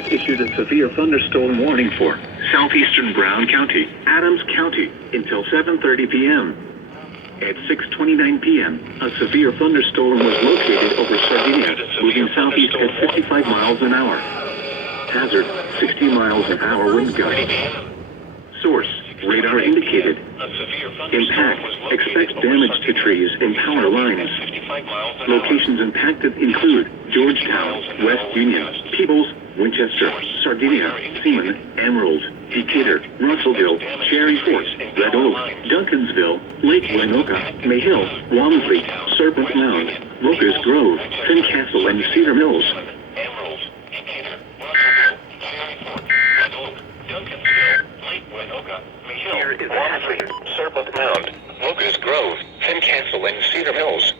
has issued a severe thunderstorm warning for southeastern Brown County, Adams County, until 7:30 p.m. At 6:29 p.m., a severe thunderstorm was located over Sardinia, moving southeast at 55 miles an hour. Hazard, 60 miles an hour wind gust. Source, radar indicated. Impact, expect damage to trees and power lines. Locations impacted include Georgetown, West Union, Peebles, Winchester, Sardinia, Seaman, Emerald, Decatur, Russellville, Cherry Fort, Red Oak, Duncansville, Lake Winoka, Mayhill, Walmsley, Serpent Mound, Locust Grove, Fincastle, and Cedar Mills. Here is Walmsley, Serpent Mound, Locust Grove, Fincastle, and Cedar Mills.